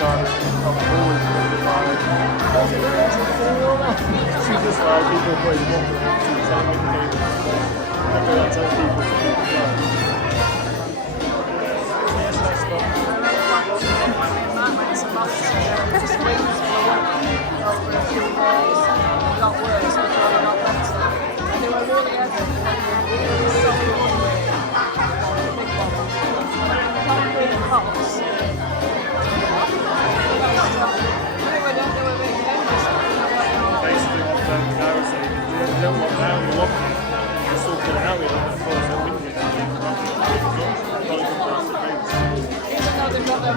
kind of come forward with like, she's just like, people play the one for she's like, I feel like telling people to keep it going. Got worse before they got better. And they were really heavy. So big bottles. Not really pots. Anyway, they were making endless. Basically, what Darren said, if you don't want down, you want it. You still put it out with it, of course, they'll win you down. Even though they've got their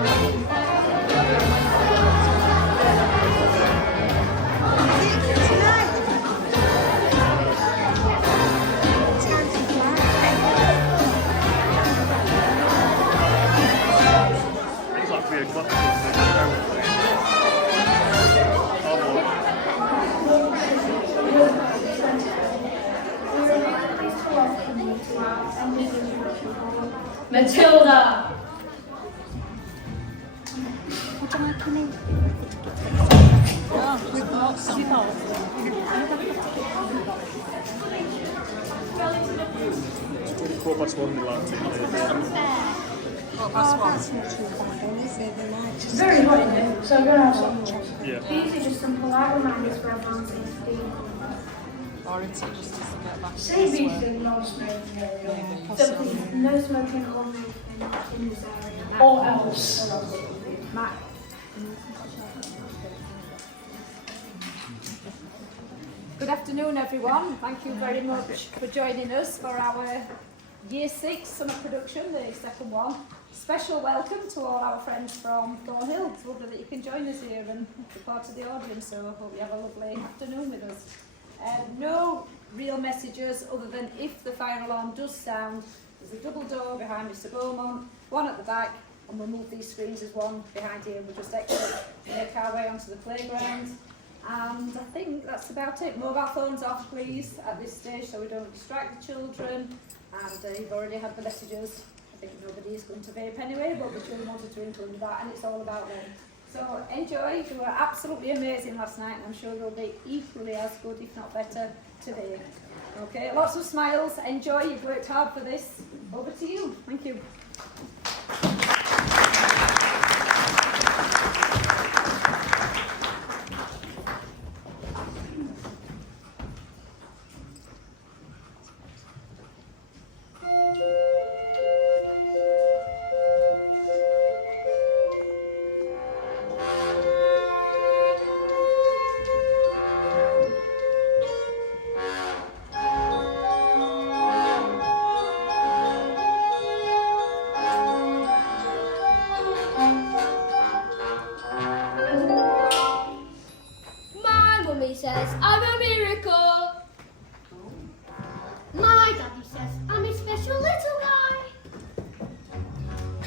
Matilda! Would you like your name? Oh, we've got some. Quarter past one, we like to. That's not too bad, then, is it? They might just... Very hot in here, so I'm going to have some chocolate. Yeah. These are just some polite reminders for everyone to do. Or it's just to get back to Say this these way. in non-smoking area. Maybe. So please, no smoking or moving in this area. Or else. Matt. Good afternoon, everyone. Thank you very much for joining us for our Year 6 summer production, the second one. Special welcome to all our friends from Thornhill. It's lovely that you can join us here and be part of the audience, so I hope you have a lovely afternoon with us. No real messages other than if the fire alarm does sound, there's a double door behind Mr. Beaumont, one at the back, and we'll move these screens as one behind here. We'll just exit, make our way onto the playground. And I think that's about it. Mobile phones off, please, at this stage, so we don't distract the children. And you've already had the messages. I think nobody is going to vape anyway, but the children wanted to include that, and it's all about them. So enjoy. You were absolutely amazing last night, and I'm sure they'll be equally as good, if not better, today. Okay, lots of smiles. Enjoy. You've worked hard for this. Over to you. Thank you. Says I'm a miracle. My daddy says I'm a special little guy.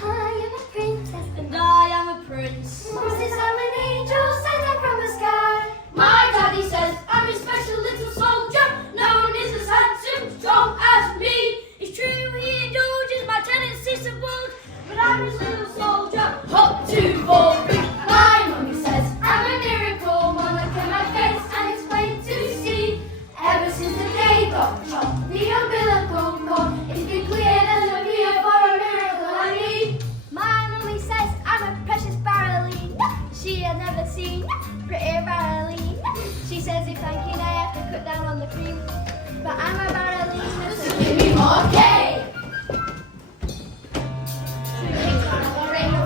I am a princess and I am a prince. Mom says I'm an angel sent down from the sky. My daddy says I'm a special little soldier. No one is as handsome, strong as me. It's true he indulges my tendencies to bulge, but I'm his little soldier. Hop, 2, 4, 3. My mummy says I'm a miracle. One look at my face and it's plain to see. Ever since the day got chopped, the umbilical cord, it's been clear there's no need for a miracle I need. My mummy says I'm a precious Barreline. She had never seen pretty Barreline. She says if thanking I have to cut down on the cream, but I'm a Barreline, so give me more cake.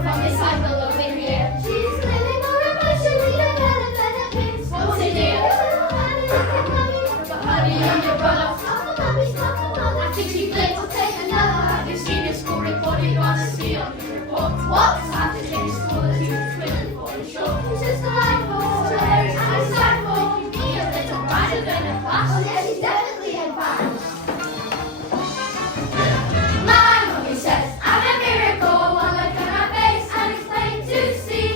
From this angle over here. She's living more emotionally than benefits. What's it do? But honey, I'm your brother. I think she's late to take another. Have you seen the school report? You want to see on the report? What? I have to change school as you spilling for the show. She's just delightful, so very insightful. Me a little brighter than a flash. Oh yeah, she's definitely advanced. My mummy says I'm a miracle. One look at my face and it's plain to see.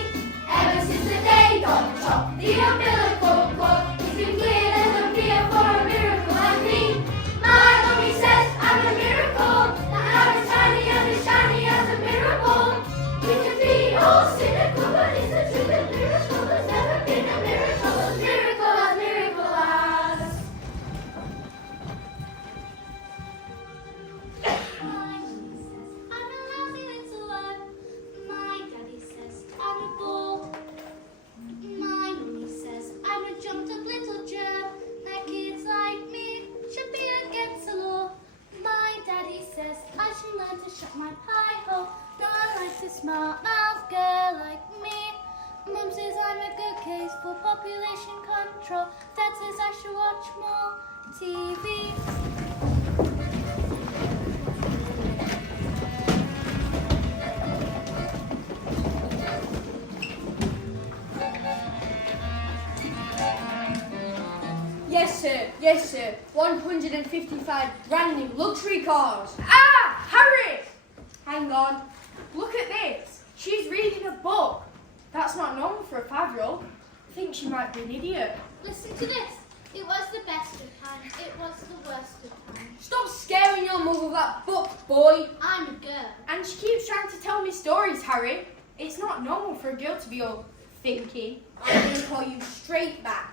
Ever since the day got chopped, the umbilical cord, it's been clear there's no fear for a miracle like me. My mummy says I'm a miracle. That I'm as shiny as a miracle. We can be all cynical, but it's the natural. Dad says I should watch more TV. Yes sir, 155 brand new luxury cars. Ah! Harry! Hang on, look at this. She's reading a book. That's not normal for a 5-year-old. I think she might be an idiot. Listen to this. It was the best of times. It was the worst of times. Stop scaring your mother with that book, boy. I'm a girl. And she keeps trying to tell me stories, Harry. It's not normal for a girl to be all thinking. I'm going to call you straight back.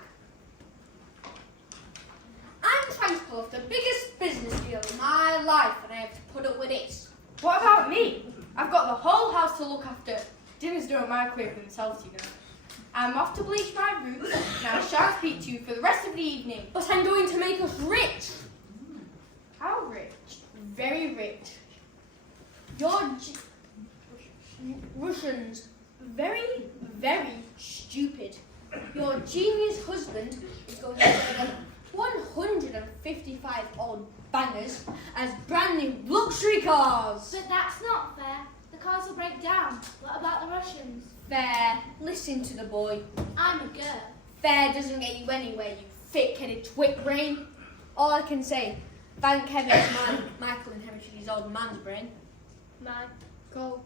I'm trying to pull off the biggest business deal in my life, and I have to put up with this. What about me? I've got the whole house to look after. Dinner's doing my career for themselves, you know. I'm off to bleach my roots, and I shan't speak to you for the rest of the evening. But I'm going to make us rich. How rich? Very rich. Your Russians, very, very stupid. Your genius husband is going to sell them 155 old bangers as brand new luxury cars. But that's not fair. The cars will break down. What about the Russians? Fair. Listen to the boy. I'm a girl. Fair doesn't get you anywhere, you thick-headed twit brain. All I can say, thank heaven Michael inherited his old man's brain. Michael.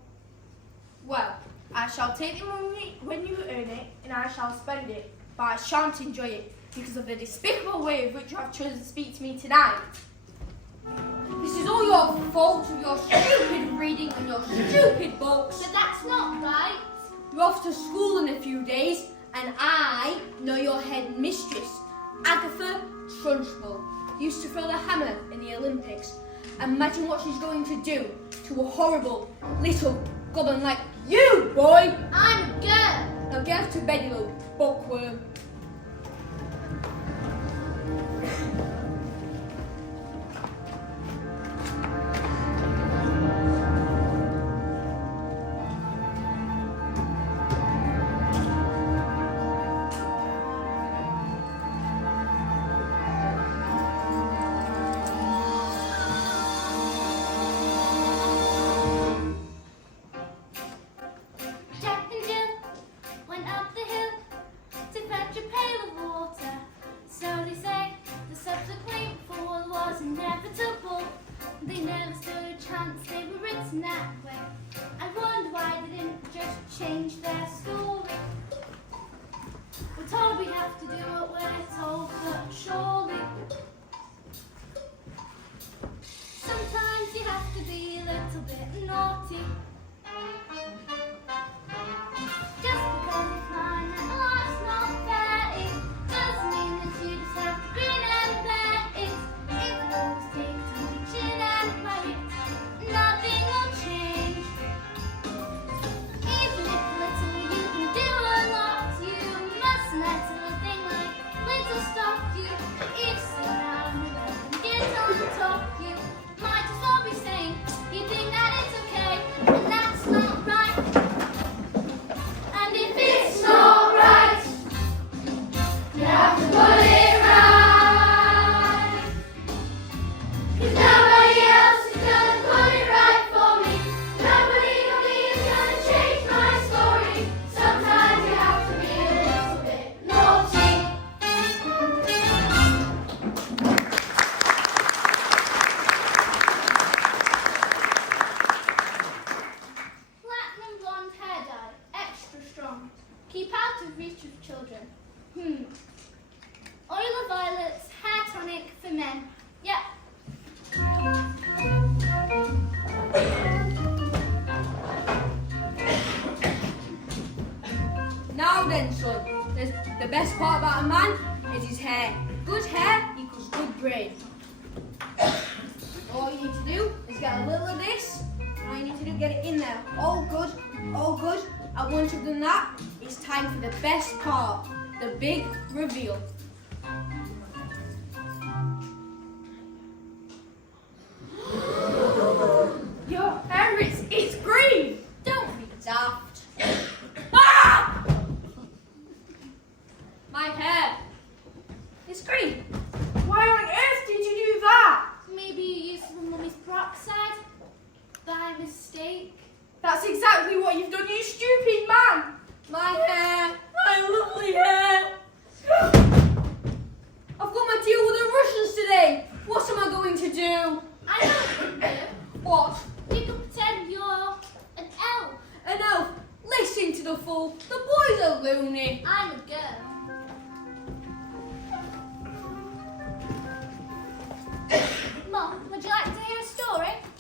Well, I shall take the money when you earn it, and I shall spend it, but I shan't enjoy it because of the despicable way in which you have chosen to speak to me tonight. This is all your fault with your stupid reading and your stupid books. But that's not right. You're off to school in a few days, and I know your headmistress, Agatha Trunchbull, used to throw the hammer in the Olympics. Imagine what she's going to do to a horrible little goblin like you, boy. I'm a girl. Now get to bed, you little bookworm. Jack and Jill went up the hill to fetch a pail of water. So they say the subsequent fall was inevitable. They never stood a chance, they were written that way. I wonder why they didn't just change their story. We're told we have to do what we're told, but surely sometimes you have to be a little bit naughty. Just because it's mine and life's not fair, it doesn't mean that you just have to grin and bear it. If you always take to the chin and wear it, nothing will change. Even if little you can do a lot, you mustn't let a little thing like little stop you. If somehow you can get on top, you might as well be saying you think that it's okay, and that's not right. And if it's not right, you have to put it right. 'Cause nobody else is gonna put it right for me. Nobody is gonna change my story. Sometimes you have to be a little bit naughty. Platinum blonde hair dye, extra strong. Keep out of reach of children. Oil of violets, hair tonic for men. Yep. Now then, son, the best part about a man is his hair. Good hair equals good brain. All you need to do is get a little of this, and all you need to do is get it in there. All good, all good. And once you've done that, it's time for the best part, the big reveal. Your hair it's green! Don't be daft. Ah! My hair.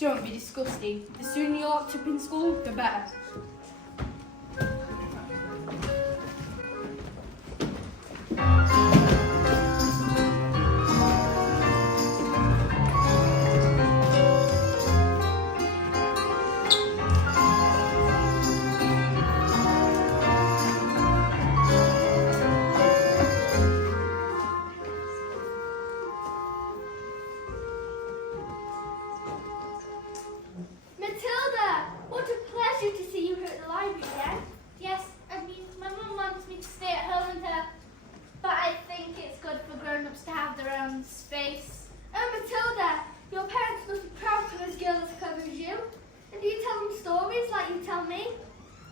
don't be disgusting. The sooner you're locked up in school, the better. Matilda, what a pleasure to see you here at the library again. Yes, I mean, my mum wants me to stay at home with her, but I think it's good for grown-ups to have their own space. Oh, Matilda, your parents must be proud to have a girl as clever as you. And do you tell them stories like you tell me?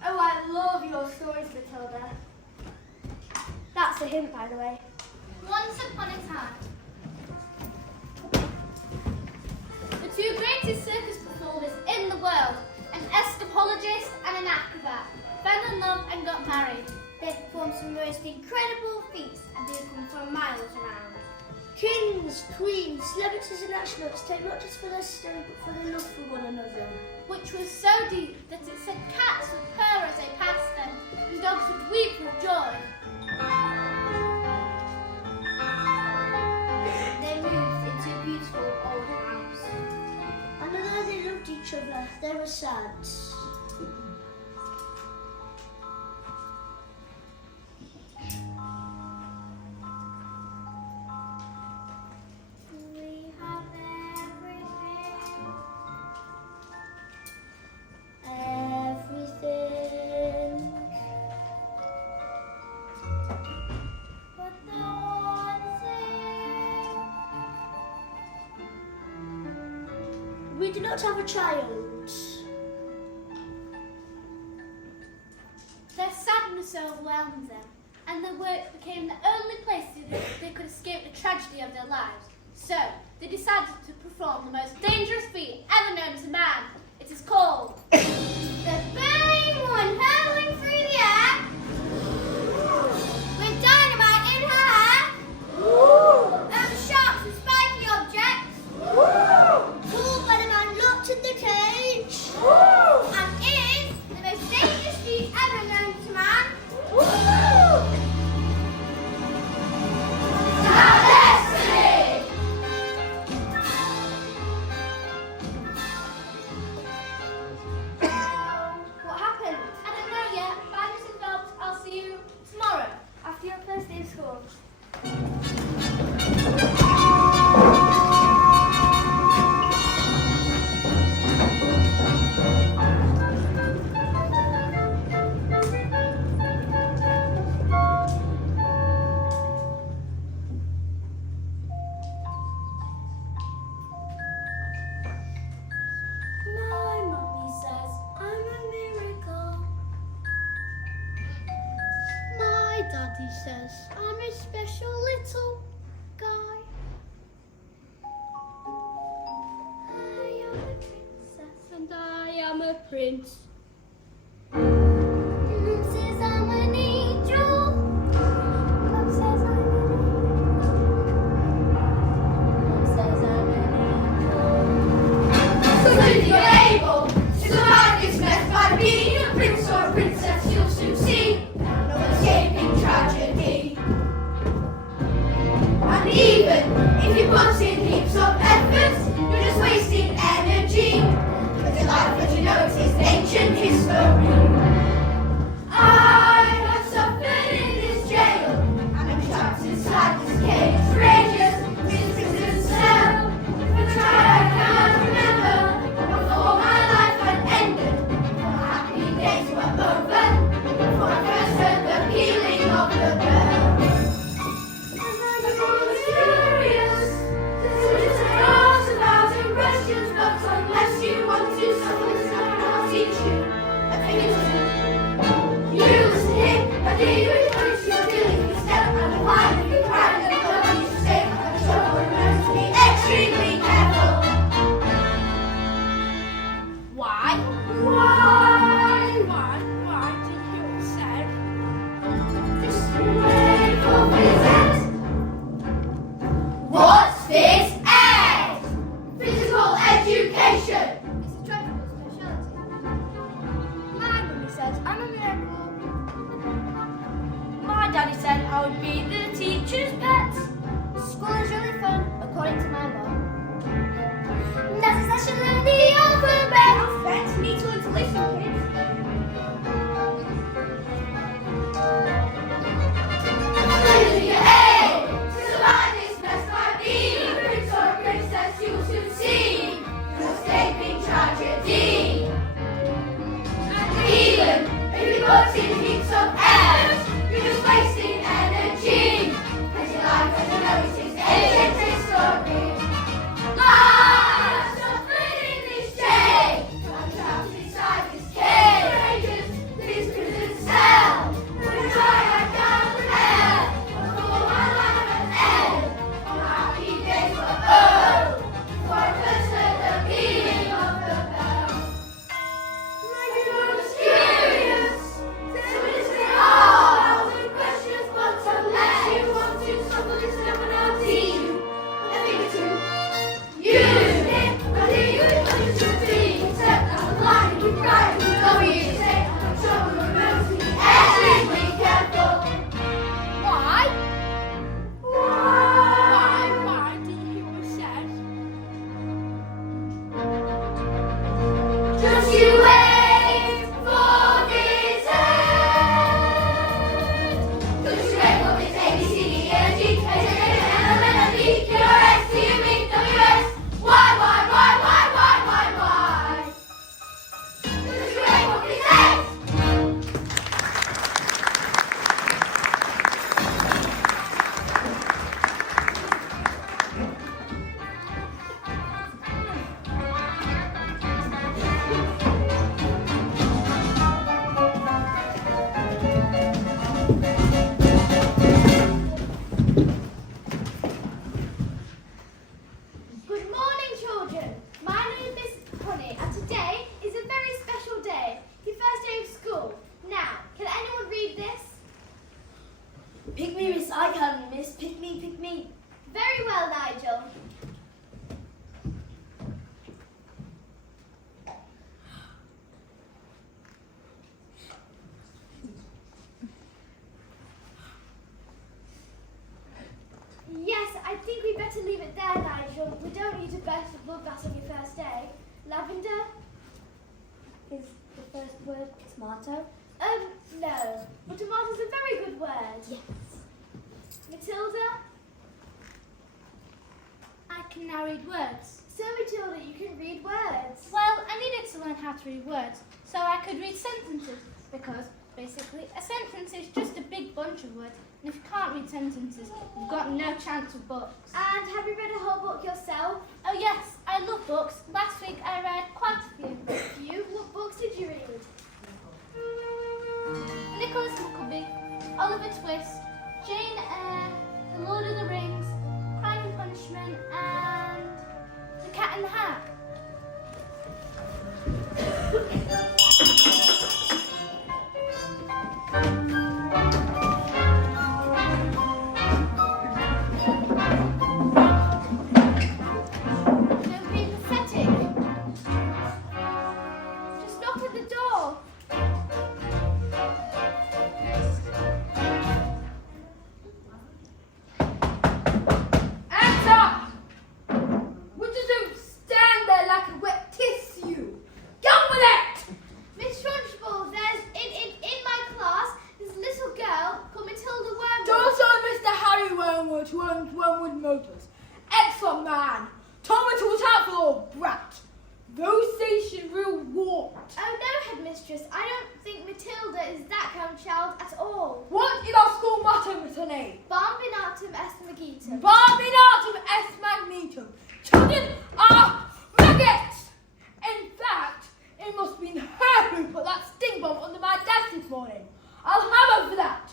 Oh, I love your stories, Matilda. That's a hint, by the way. Once upon a time, the two greatest circus performers in the world, an escapologist and an acrobat, fell in love and got married. They performed some most incredible feats and they come from miles around. Kings, queens, celebrities and astronauts take not just for their stone but for their love for one another. Which was so deep that it said cats would purr as they passed them and dogs would weep with joy. They moved into a beautiful old house. And although they loved each other, they were sad. We have everything. But the one thing. We do not have a child. Their sadness overwhelmed them, and their work became the only place that they could escape the tragedy of their lives. So, they decided to perform the most dangerous feat ever known to man. It is called the burning one hurtling through the air with dynamite in her hair over sharp and spiky objects pulled by the man locked in the cage and is the most dangerous feat ever known to man. What happened? I don't know yet. Bye, Mrs. Phelps. I'll see you tomorrow after your first day of school. My mommy says I'm a miracle. My daddy says I'm a special little guy. I am a princess and I am a prince. Mum says I'm an angel. Mum says I'm an angel. Mum says I'm an angel. So if you're able to survive this mess by being a prince or a princess, you'll soon see no escaping tragedy. And even if you put in heaps of effort, you're just wasting energy. But the life that you know is ancient done, according to my mom. That's a session in the alphabet. Alphabet, need to learn to listen, kids. A, to survive this mess might be. Prince or princess you'll soon see. Escaping tragedy. And even if you put in heaps of air, you're just wasting energy. Cause your life as you know it is a story. I'm suffering in this day. I'm trapped inside this cage. Courageous, this prison cell. When I try I can't repel. Before my life has ended. On happy days were oh. For I first heard the beating of the bell. Like it was curious. So it's been all 1,000 questions, but unless you want to suffer this never I'll teach you. A thing or two. You did, but you wanted to be. Except I'm blind, you cry, you know you say. I'm sure you'll remember me. And be careful. Why? Why? Why? Did you hear what I said? Just you wait for this end. Just you wait for this A, B, C, D, E, F, G, H, I, J, K, L, M, N, O, P, Q, R, S, T, U, V, W, X. Why? Just you wait for this end. Good morning, children. My name is Miss Honey, and today is a very special day, the first day of school. Now, can anyone read this? Pick me, Miss. I can, Miss. Pick me, pick me. Very well, Nigel. Yes, I think we better leave it there, Nigel. We don't need to best of love that on your first day. Lavender? Is the first word tomato? No. But tomato's a very good word. Yes. Matilda? I can now read words. So, Matilda, you can read words. Well, I needed to learn how to read words so I could read sentences because basically a sentence is just a big bunch of words, and if you can't read sentences, you've got no chance with books. And have you read a whole book yourself? Oh yes, I love books. Last week I read quite a few. You? What books did you read? Nicholas Nickleby, Oliver Twist, Jane Eyre, The Lord of the Rings, Crime and Punishment, and The Cat in the Hat. Don't be pathetic. Just knock at the door. Enter! Would you do stand there like a wet tissue? Get on with it! Miss Trunchbull, there's in my class this little girl called Matilda Wormwoods. Don't show Mr. Harry Wormwood who owns Wormwood Motors. Excellent man. Told me to watch out for the old brat. Those station real warped. Oh no, headmistress, I don't think Matilda is that kind of child at all. What is our school motto, Miss Honey? Bambinatum est magitum. Barbinatum est magnetum. Children are maggots. In fact, it must have been her who put that sting bomb under my desk this morning. I'll have her for that.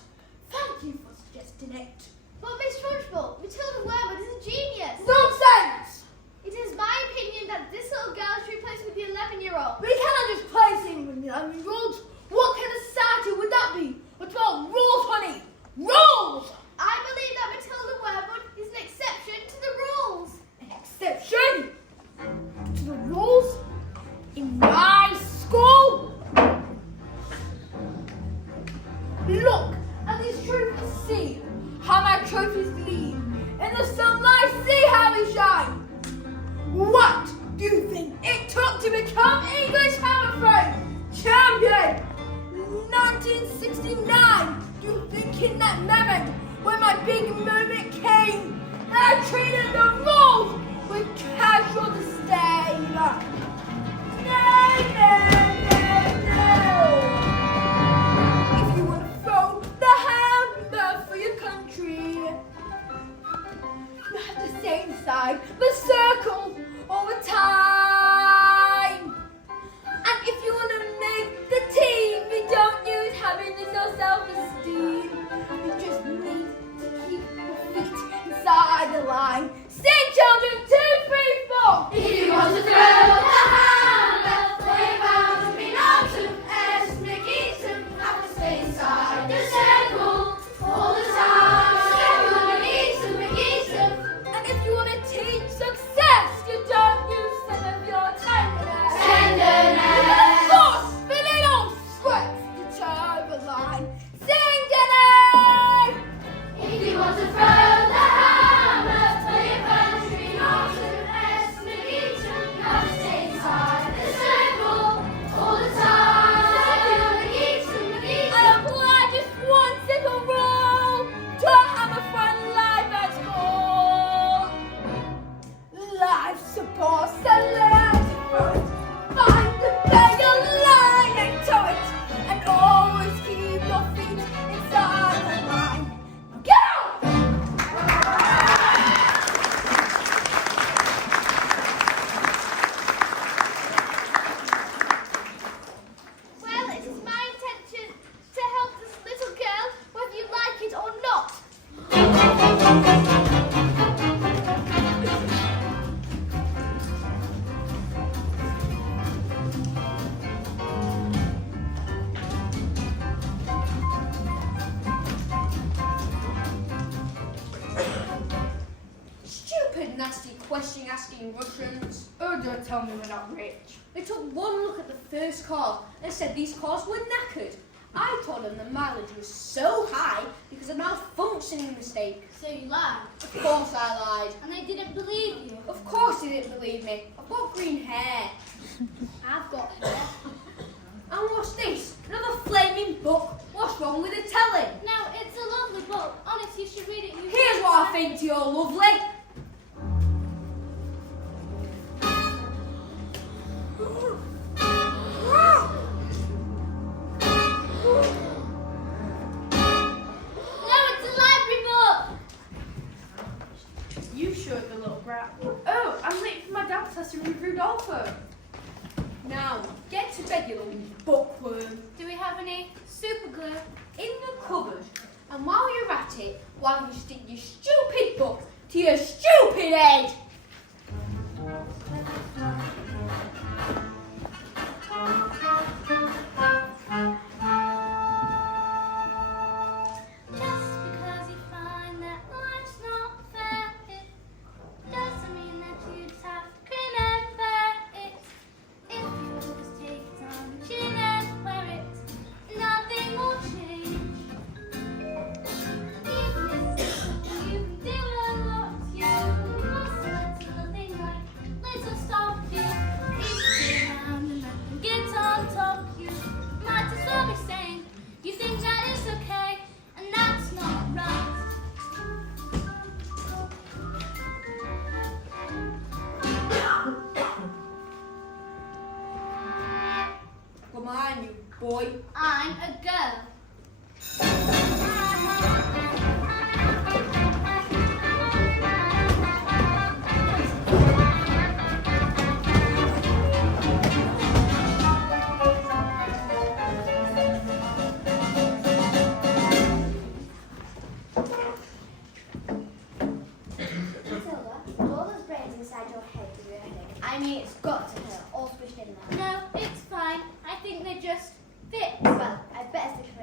Thank you for suggesting it. But Miss Trunchbull, Matilda Wormwood is a genius. Nonsense! It is my opinion that this little girl should be placed with the 11-year-old. We cannot just place him with the 11-year-olds. What kind of society would that be? What's about rules, honey? Rules! I believe that Matilda Wormwood is an exception to the rules. An in that moment when my big moment came, and I treated the rules with casual disdain. No, no, no, no. If you want to throw the hammer for your country, you have to stay inside the circle all the time. And if you want to make the team, you don't use happiness or self-esteem. You just need to keep your feet inside the line. Sing, children, 2, 3, 4. If you want to throw the hammer, play bound to be not to estimate, have to stay inside the circle all the time. And if you want to teach success, you don't use some of your tenderness. Of course, the little squirts to toe the line. Sing, Jenny! If you want to throw the hammer, play a country not to estimate, have to stay inside the circle all the time. I apply just one simple rule to a hammer front life at school. Life supports the left foot. Find the bigger line into it, and always keep your feet inside the line. Go! Well, it is my intention to help this little girl, whether you like it or not. Stupid, nasty question-asking Russians. Oh, don't tell me we're not rich. They took one look at the first car and said these cars were knackered. I told them the mileage was so high because of malfunctioning mistake. So you lied, Of course I lied. and they didn't believe you. Of course they didn't believe me. I've got green hair. I've got hair. And what's this? Another flaming book. What's wrong with the telling? No, it's a lovely book. Honest, you should read it. Here's what I think you're lovely. No, it's a library book. You showed the little brat. Oh, I'm late for my dance lesson with Rudolpho. Now, get to bed, you little bookworm. Do we have any super glue? In the cupboard. And while you're at it, why don't you stick your stupid book to your stupid head? Just because you find that life's not fair, it doesn't mean that you just have to remember it. If you just take it on the chin and wear it, nothing will change. Even if it's something you can do a lot, you must let something like little stop you. Each around and nothing gets on top of you. Might as well be saying you think that it's okay, and that's not right. Come on, you boy. I'm a girl. Matilda, all those brains inside your head give you a headache. I mean, it's got to hurt, all squished in there. No, it's fine. I think they just fit. Well, I better stick a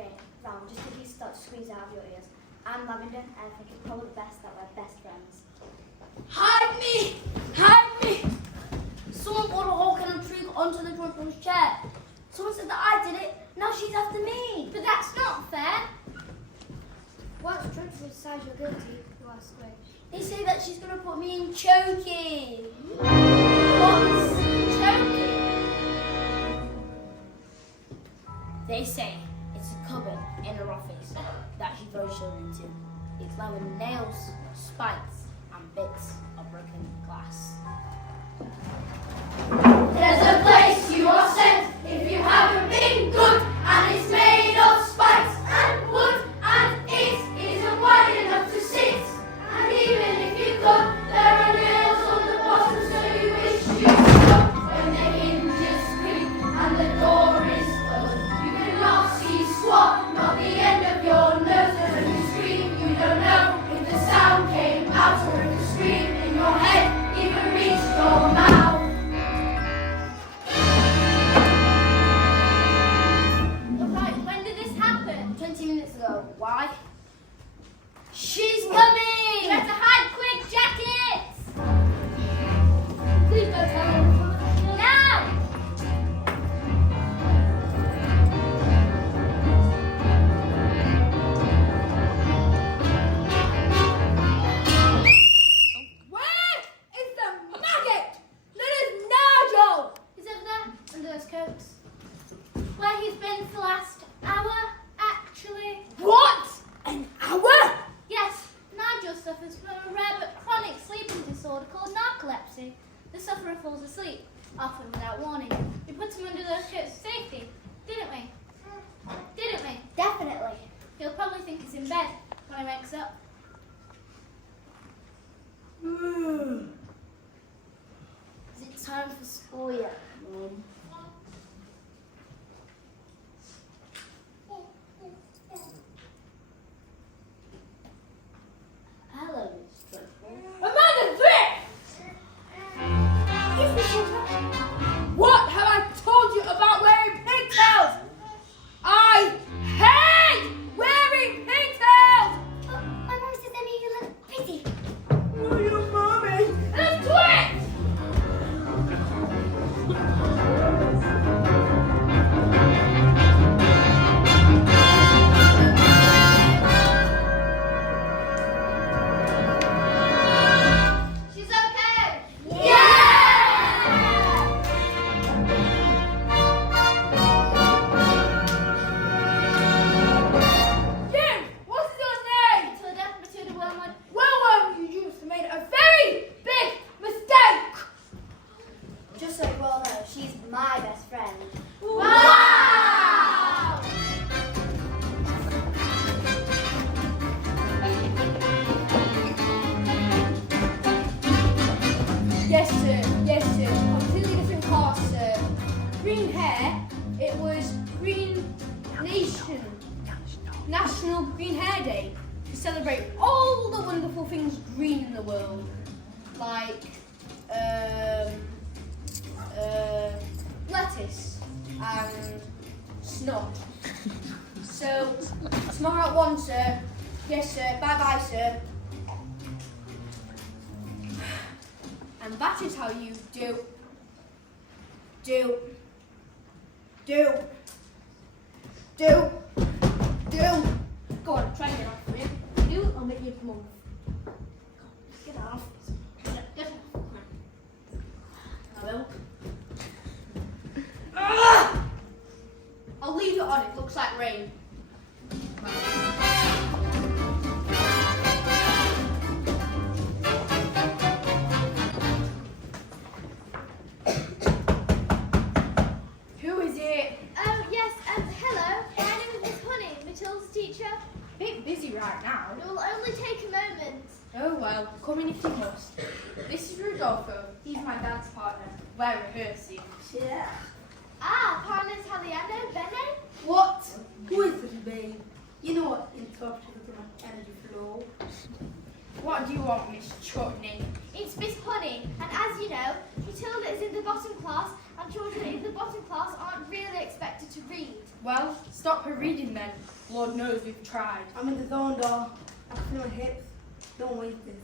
round just in case it starts to squeeze out of your ears. I'm Lavender, and I think it's probably best that we're best friends. Hide me! Hide me! Someone brought a whole can of truth onto the Trunchbull's chair. Someone said that I did it, now she's after me. But that's not fair. Once Trunchbull decides you're guilty, you are squished. They say that she's going to put me in choking. What's choking? They say it's a cupboard in her office that she throw children into. It's like with nails, spikes, and bits of broken glass. There's a place you are sent if you haven't been good, and it's made of spikes and wood, and it isn't wide enough to sit. And even if you could, there are nails on the bottom, so you wish you could. When the hinges creak and the door is closed, you cannot see squat, not the end of your nose. When you scream, you don't know if the sound came out or if the scream in your head even reached your mouth. Right, when did this happen? 20 minutes ago. Why? She's coming! You have to hide quick, jackets! Please don't tell her. Now! Where is the maggot that is Nigel? He's over there, under those coats. Where he's been for the last hour, actually. What? An hour? Yes, Nigel suffers from a rare but chronic sleeping disorder called narcolepsy. The sufferer falls asleep, often without warning. We put him under those coats for safety, didn't we? Didn't we? Definitely. He'll probably think he's in bed when he wakes up. Is it time for school yet, Mum? Hello, Miss Trunchbull. Amanda, this! What have I told you about wearing pigtails? I hate wearing pigtails! My mum says they make you look pretty. Oh, your mommy! And a twit! She's okay. Jim, what's your name? Matilda Wormwood. Well, you just made a very big mistake! Just so you all know, she's my best friend. Wow! Yes, sir. Yes, sir. Completely different class, sir. Green hair. It was Green Nation. National Green Hair Day to celebrate all the wonderful things green in the world, like lettuce and snot. So tomorrow at 1, sir. Yes, sir. Bye, bye, sir. And that is how you do. Go on, try and get off of me. Do, I'll make you come on. Get off. Get off. I will. Ah! I'll leave it on, it looks like rain. Who is it? Yes, hello. My name is Miss Honey, Matilda's teacher. Bit busy right now. It will only take a moment. Oh well, come in if you must. This is Rodolfo. He's my dance partner. We're rehearsing. Yeah. Ah, partner Italiano, Bene. What? Who is it, babe? You know what interrupted my energy flow? What do you want, Miss Chutney? It's Miss Honey, and as you know, Matilda is in the bottom class, and children in the bottom class aren't really expected to read. Well, stop her reading then. Lord knows we've tried. I'm in the zone, doll. I feel my hips. Don't waste this.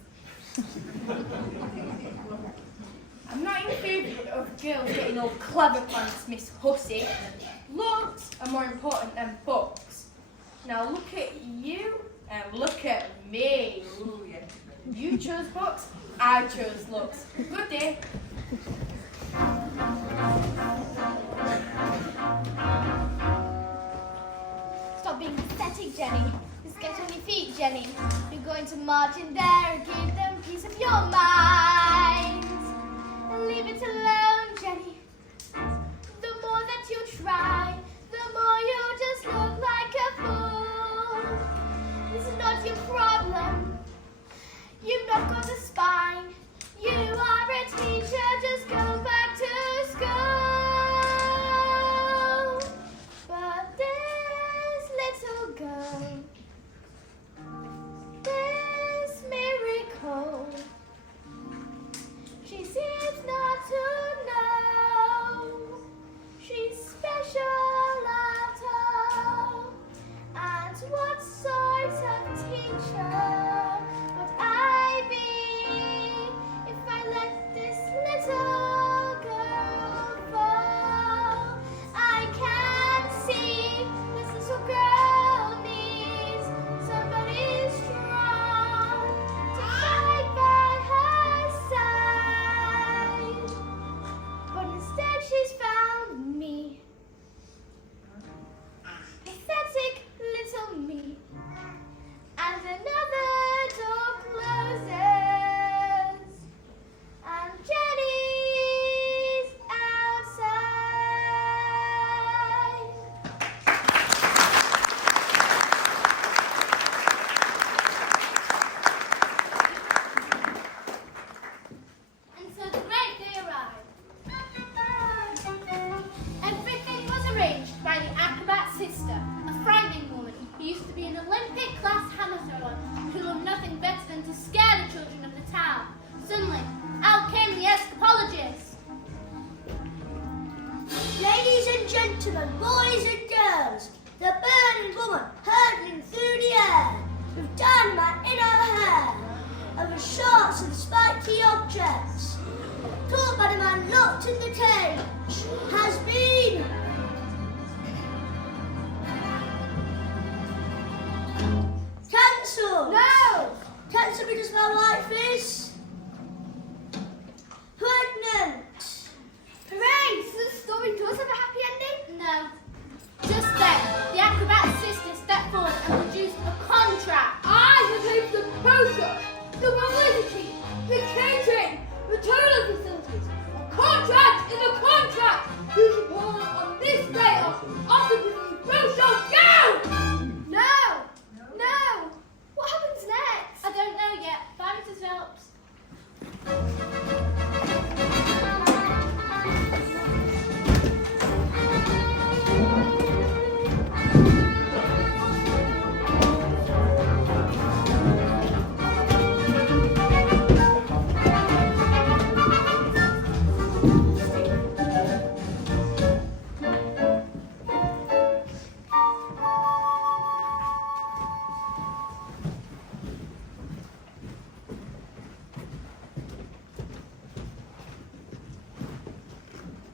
I'm not in favour of girls getting all clever pants, Miss Hussy. Looks are more important than books. Now look at you and look at me. You chose books, I chose looks. Good day. Stop being pathetic, Jenny. This Get on your feet, Jenny. You're going to march in there and give them peace of your mind. And leave it alone, Jenny. The more that you try, the more you just look like a fool. This is not your problem. You've not got a spine. You are a teacher, just go back to school. But this little girl, this miracle, she seems not to know she's special at all. And what sort of teacher would I be if I let this little girl fall? I can see this little girl needs somebody strong to fight by her side. But instead she's found me, pathetic little me. And another door closes, and Jenny's outside. And so the great day arrived. Everything was arranged by the acrobat sister, a frightening woman who used to be an Olympic class hammer thrower who loved nothing better than to scare the children of the town. Suddenly, out came the escapologists. Ladies and gentlemen, boys and girls, the burning woman hurtling through the air, with dynamite in her hair, and with shards and spiky objects, caught by the man locked in the cage, has been cancelled. No! Cancelled because my wife is pregnant. Hooray! Does the story does have a happy ending? No. Just then, the acrobat sister stepped forward and produced a contract. I have paid the poster, the publicity, the catering, the toilet facilities. A contract is a contract. You should hold on this day after the brochure. Go! No! No! What happens next? I don't know yet. Bye, Mrs. Phelps.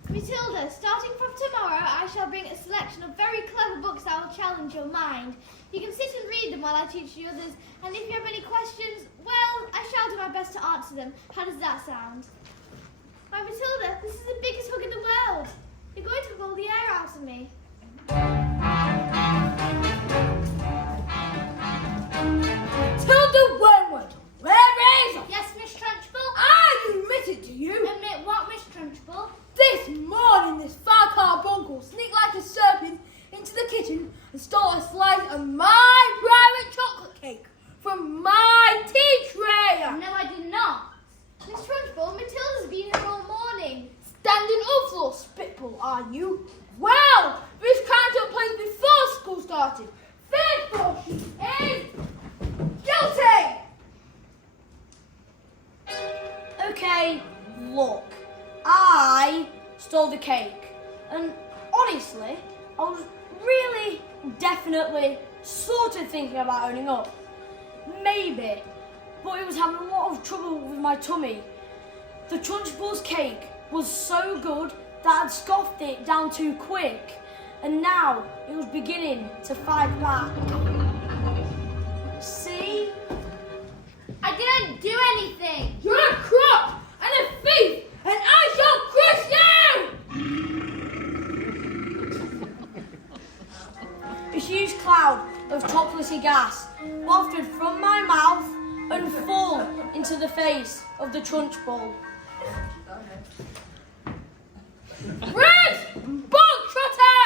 Matilda, starting from tomorrow, I shall bring a selection of very clever books that will challenge your mind. You can sit and read them while I teach the others, and if you have any questions, well, I shall do my best to answer them. How does that sound? Why, Matilda, this is the biggest hug in the world. You're going to pull the air out of me. Matilda Wormwood, where is it? Yes, Miss Trunchbull? I admit it to you. Admit what, Miss Trunchbull? This morning, this far-car bungle sneaked like a serpent into the kitchen and stole a slice of my private chocolate cake from my tea tray. No, I did not. Miss Trunchbull, Matilda's been here all morning. Standing up for spitball, are you? Well, this can't take place before school started. Therefore, she is guilty. Okay, look, I stole the cake, and honestly, I was really, definitely, sort of thinking about owning up. Maybe, but it was having a lot of trouble with my tummy. The Trunchbull's cake was so good that I'd scoffed it down too quick, and now it was beginning to fight back. See? I didn't do anything. You're a crook and a thief, and I shall crush you! A huge cloud of chocolatey gas into the face of the Trunchbull. Bruce! Bog Trotter!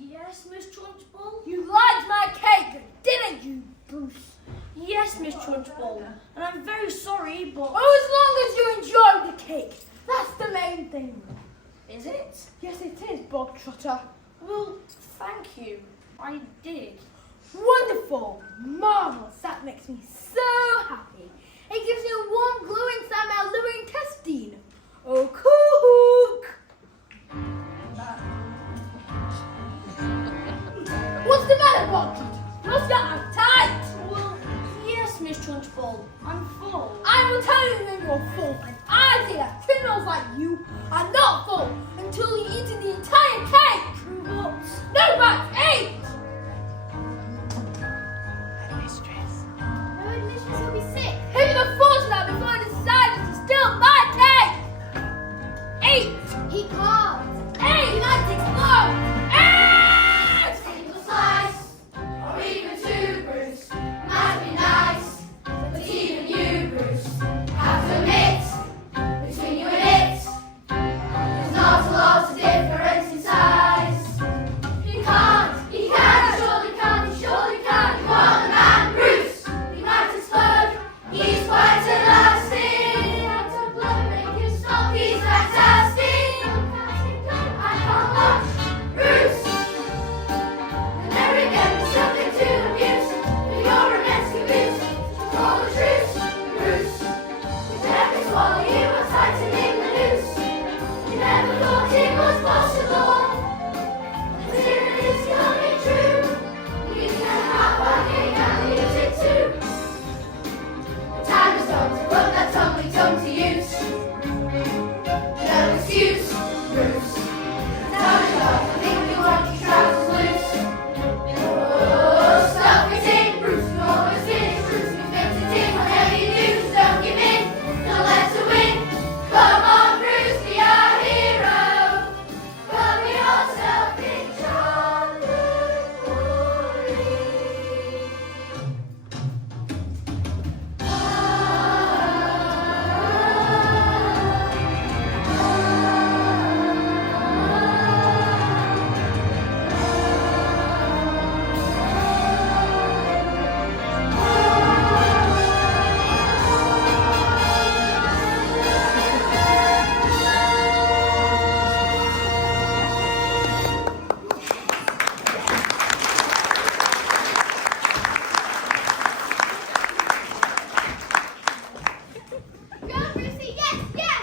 Yes, Miss Trunchbull? You liked my cake, didn't you, Bruce? Yes, Miss Trunchbull, and I'm very sorry, but... Oh, as long as you enjoy the cake, that's the main thing. Is it? Yes, it is, Bog Trotter. Well, thank you. I did. Wonderful, marvellous, that makes me so happy. It gives me a warm glow inside my liver intestine. Oh, cook! What's the matter, Bog Trotter? What's your appetite? Well, yes, Miss Trunchbull, I'm full. I will tell you when you're full, and I say that criminals like you are not full until you eat the entire cake. But... No, but eat! Headmistress will be sick. Who would have thought of that before I decided to steal my cake? Eat! He can't. Eat! He might explode! Eat! Single slice, or even two, Bruce, might be nice, but even you, Bruce, have to admit, between you and it, there's not a lot of difference in size. He can't, he surely can't, he surely can't, you are the man, Bruce, he might explode, he's quite elastic, out of blood, make you stop, he's fantastic, I can't watch, Bruce. And there again, there's something to abuse. But you're a mess abuse. Call the truce, Bruce. With every swallow you are tightening the noose. You never thought it was possible. But here it is coming true. You can have one cake and use it too. The time has come to put that tumbling tongue to use. No excuse, Bruce. Now you're up, I think you want your trousers loose. Oh, stuff it in, Bruce, you always finish, Bruce, you fix it in, whatever you do, just don't give in, don't let it win. Come on, Bruce, be our hero. Cover yourself in chocolate glory. Go, Brucey, yes, yes!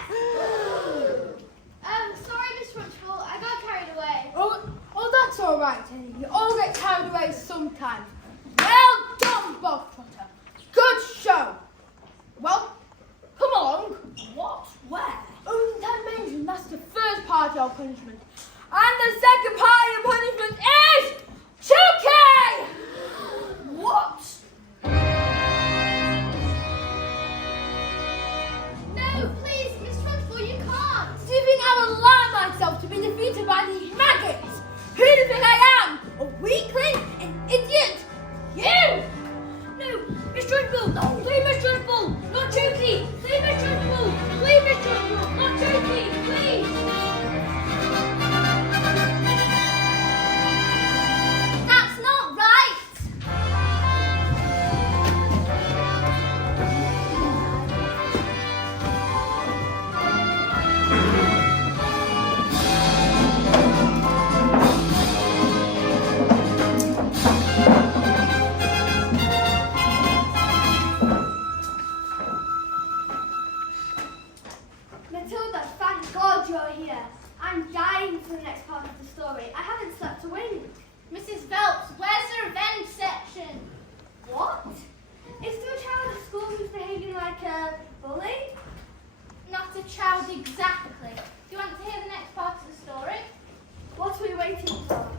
Sorry, Miss Trunchbull, I got carried away. Oh, that's all right, Teddy. You all get carried away sometimes. Well done, Bog Trotter. Good show. Well, come along. What? Where? Only 10 mention, that's the first part of punishment. And the second part of punishment is choking! What? No, please, Miss Trunchbull, you can't. Do you think I will allow myself to be defeated by these maggots? Who do you think I am? A weakling? An idiot? You! No, Miss Trunchbull! No, please, Miss Trunchbull! Not choky! Please, Miss Trunchbull! Please, Miss Trunchbull! Not choky! Please! That's not right. Matilda, thank God you're here. I'm dying for the next part of the story. I haven't slept a wink. Mrs. Phelps, where's the revenge section? What? Is there a child at school who's behaving like a bully? Not a child exactly. Do you want to hear the next part of the story? What are we waiting for?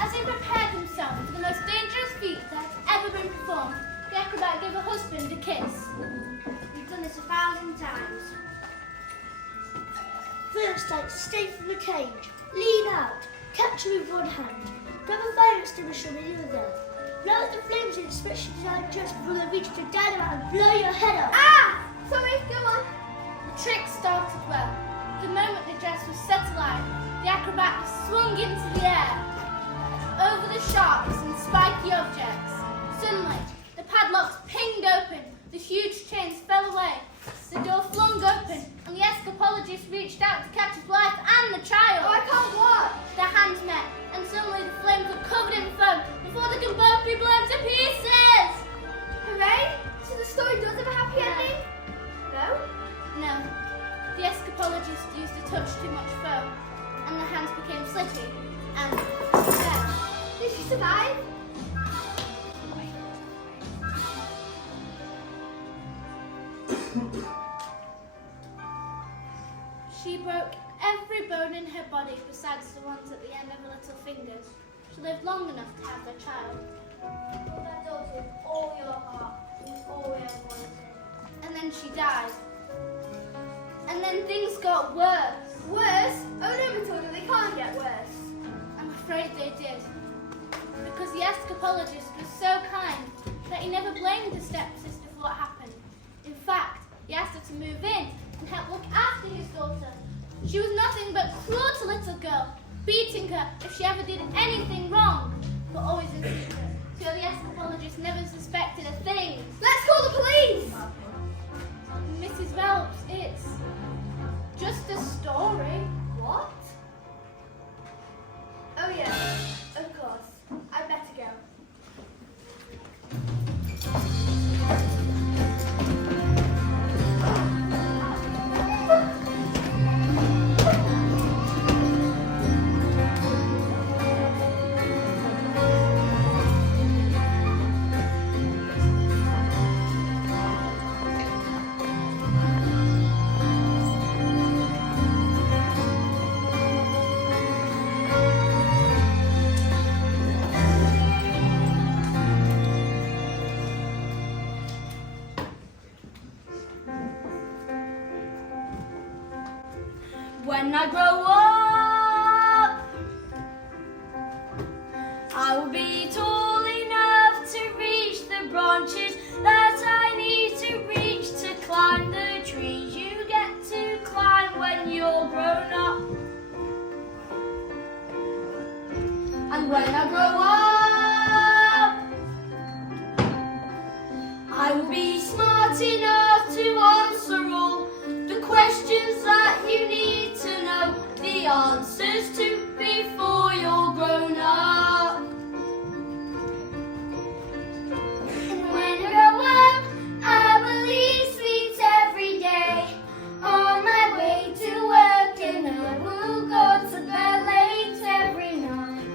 As he prepared himself for the most dangerous feat that has ever been performed, the acrobat gave a husband a kiss. We've done this 1,000 times. First, I escape from the cage, lean out, catch her with one hand, grab a fire extinguisher with the other. Blow out the flames in special design just before they reach the dynamite and blow your head off. Ah! Sorry, go on. The trick started well. The moment the dress was set alight, the acrobat swung into the air, over the sharps and spiky objects. Suddenly, the padlocks pinged open, the huge chains fell away, the door flung open, and the escapologist reached out to catch his wife and the child. Oh, I can't watch. Their hands met, and suddenly the flames were covered in foam before they can both be blown to pieces. Hooray! So the story does have a happy ending? No? No. The escapologist used a touch too much foam, and the hands became slippery, and she fell. Did she survive? She broke every bone in her body besides the ones at the end of her little fingers. She lived long enough to have their child. Love that daughter with all your heart. It's all we ever wanted. And then she died. And then things got worse. Worse? Oh no, Matilda, they can't get worse. I'm afraid they did. Because the escapologist was so kind that he never blamed the stepsister for what happened. In fact, he asked her to move in and help look after his daughter. She was nothing but cruel to little girl, beating her if she ever did anything wrong, but always in secret. So the escapologist never suspected a thing. Let's call the police! Mrs. Phelps, it's just a story. What? Oh yeah, of course. I better go. When I grow up, I will be tall enough to reach the branches that I need to reach to climb the trees you get to climb when you're grown up. And when I grow up, I will be smart enough to answer all the questions that you need to know the answers to before you're grown up. When I grow up, I will eat sweets every day. On my way to work, and I will go to bed late every night.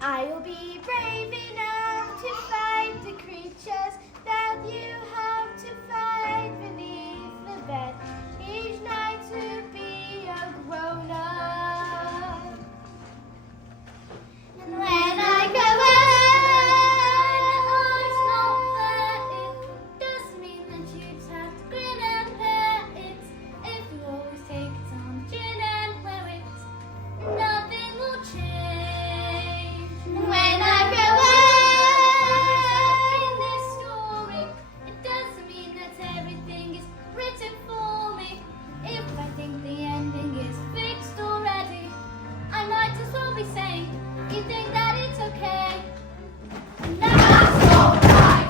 I will be brave enough to fight the creatures that you have to fight beneath the bed. Each night to be a grown-up. And when I go It's not fair, it doesn't mean that you have to grin and bear it. If you always take it on the chin and wear it, nothing will change. when I grow In this story, it doesn't mean that everything is written for me. If I think the ending is fixed already, I might as well be saying, you think that it's okay? That's all right.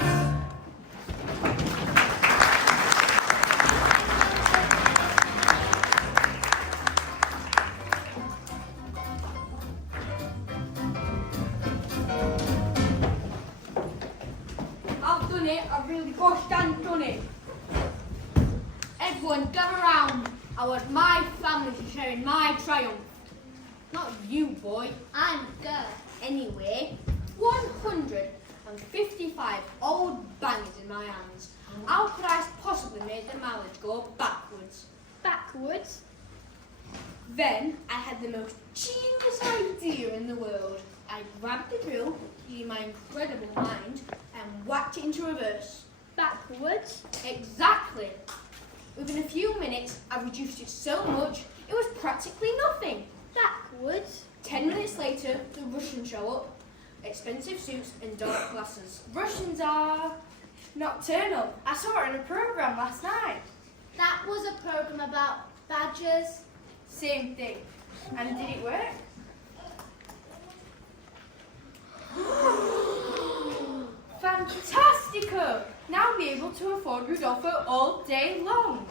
I've done it. I've really gosh done done it. Everyone, gather round. I want my family to share in my triumph. Not you, boy. I'm a girl. Anyway, 155 old bangers in my hands. How could I possibly make the mileage go backwards? Backwards. Then I had the most genius idea in the world. I grabbed the drill using my incredible mind and whacked it into reverse. Backwards. Exactly. Within a few minutes, I reduced it so much, it was practically nothing. Backwards. 10 minutes later, the Russians show up. Expensive suits and dark glasses. Russians are nocturnal. I saw it in a program last night. That was a program about badgers. Same thing. And did it work? Fantastico! Now I'll be able to afford Rudolfo all day long.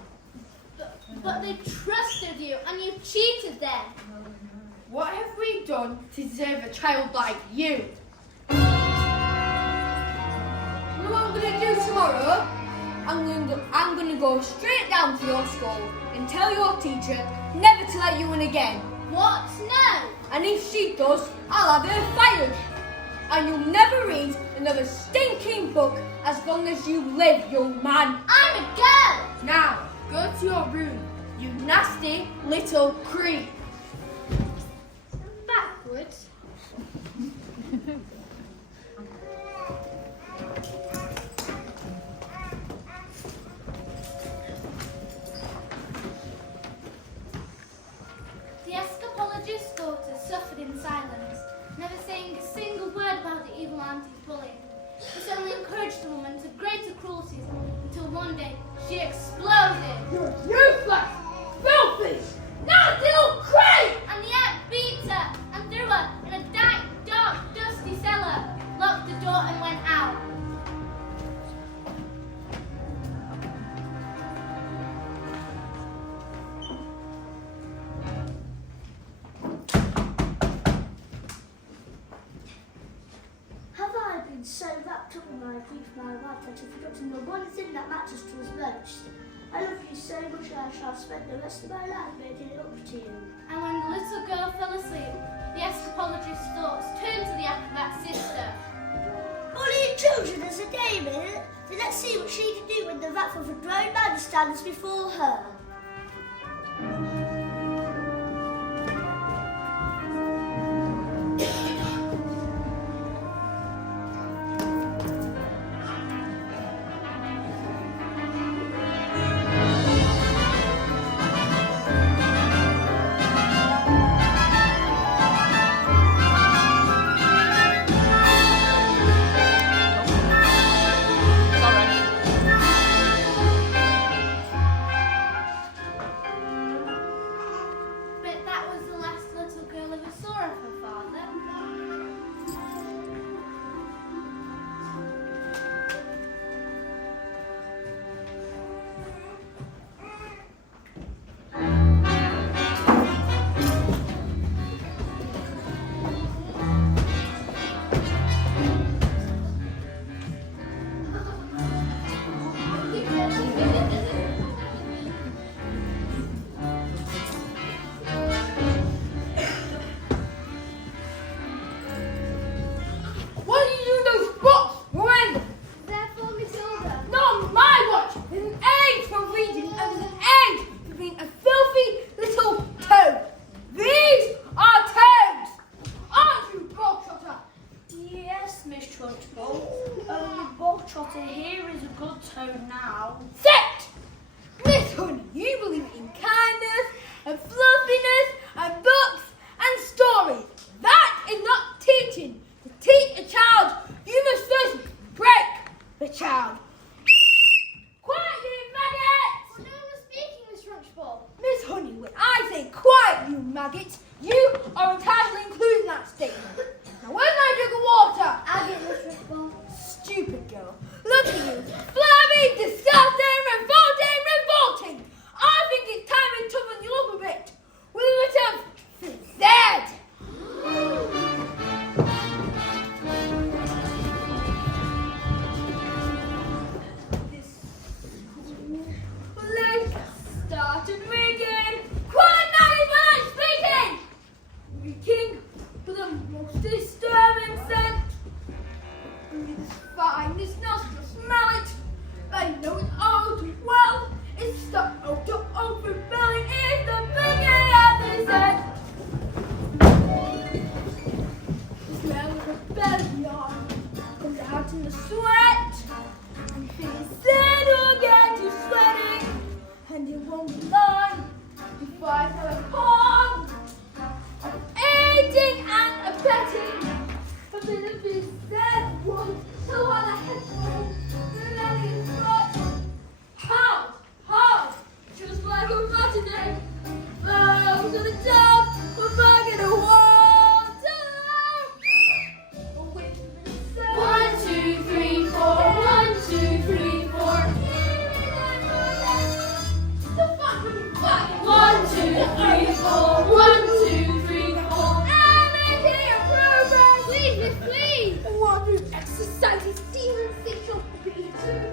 But they trusted you and you cheated them. What have we done to deserve a child like you? You know what I'm going to do tomorrow? I'm going to go straight down to your school and tell your teacher never to let you in again. What? No. And if she does, I'll have her fired. And you'll never read another stinking book as long as you live, young man. I'm a girl. Now, go to your room, you nasty little creep. Backwards. The escapologist's daughter suffered in silence, never saying a single word about the evil auntie's bullying. This only encouraged the woman to greater cruelties until one day she exploded. You're useless, filthy, nasty little creep! And the aunt beat her and threw her in a dank, dark, dusty cellar, locked the door and went out. Have I been so wrapped up in my grief for my life that I've forgotten the one thing that matters to us most? I love you so much I shall spend the rest of my life making it up to you. And when the little girl fell asleep, the escapologist's thoughts turned to the acrobat's sister. Bullying children is a game, isn't it? So let's see what she can do when the wrath of a grown man stands before her. to hear is a good tone now. Sit! Miss Honey, you believe in kindness and fluffiness and books and stories. That is not teaching. To teach a child, you must first break the child. Quiet, you maggots! Well, no one was speaking, Miss Trunchbull. Miss Honey, when I say quiet, you maggots, you are entitled to include in that statement. Now, where's my jug of water? I'll get Miss Trunchbull. Stupid girl. Look at you. Flabby, disgusting, revolting. I think it's time we toughen you up a bit. With a bit of zed. Let's start reading. Quiet now is when I'm speaking. Reading for the most disturbing scent. It's fine, it's not to smell it. I know it all too well. It's the odor of rebellion is the beginning of the scent. The smell of rebellion comes out in the sweat. And things then will get you sweating. And it won't be long before I have a pong of aiding and abetting. A bit of this dead one, so on a headphone, let it rot. How? Just like a matinee. Flow to the top, we're back in the water. With the 1, 2, 3, 4. 1, 2, 3, 4. The fuck would you fuck? 1, 2, 3, 4. 1, 2, 3, 4. I'm making a progress. Please, Miss, please. Want to exercise his demon sexual be two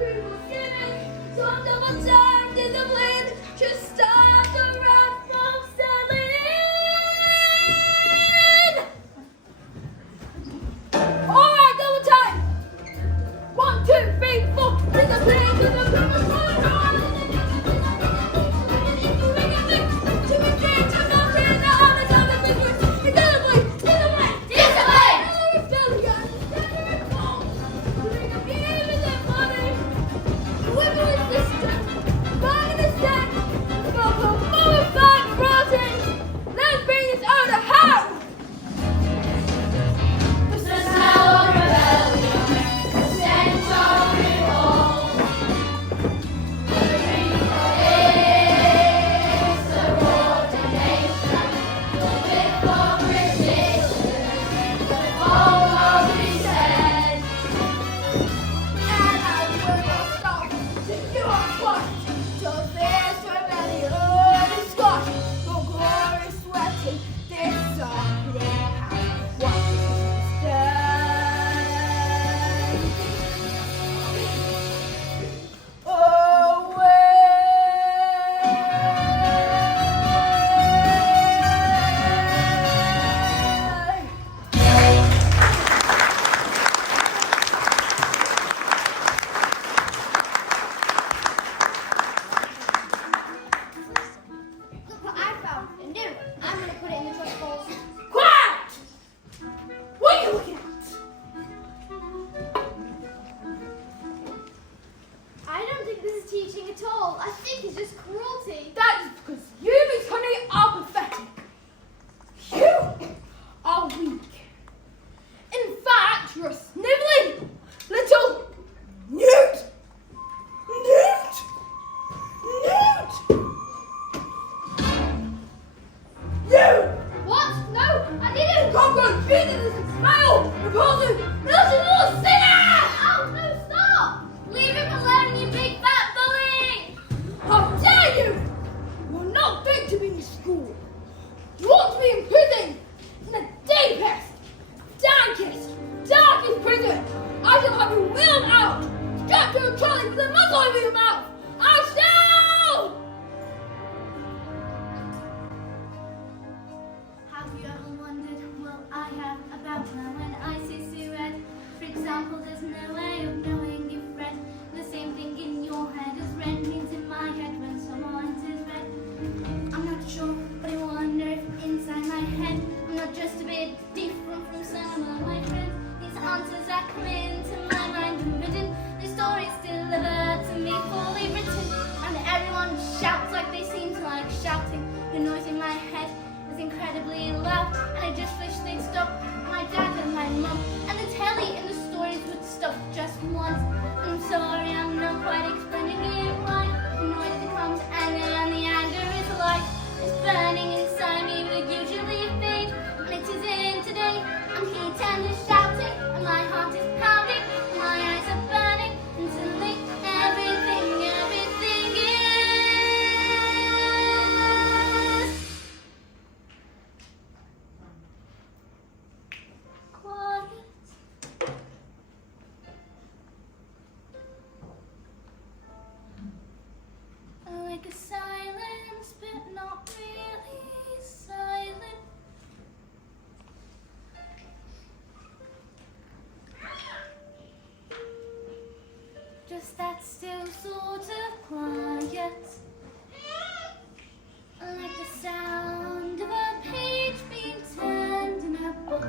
people giving some double time discipline to stop the wrath from settling in. Alright, double time. 1, 2, 3, 4. Discipline to the answers that come into my mind and written. The story silence that's still sort of quiet, like the sound of a page being turned in a book,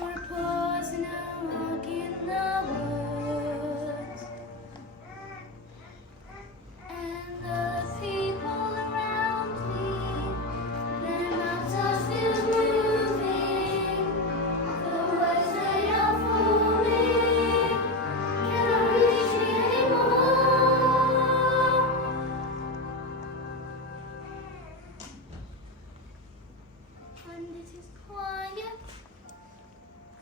or a pause in a walk in the woods. And the people around me, their mouths are still moving, the words they are forming cannot reach me anymore. And it is quiet,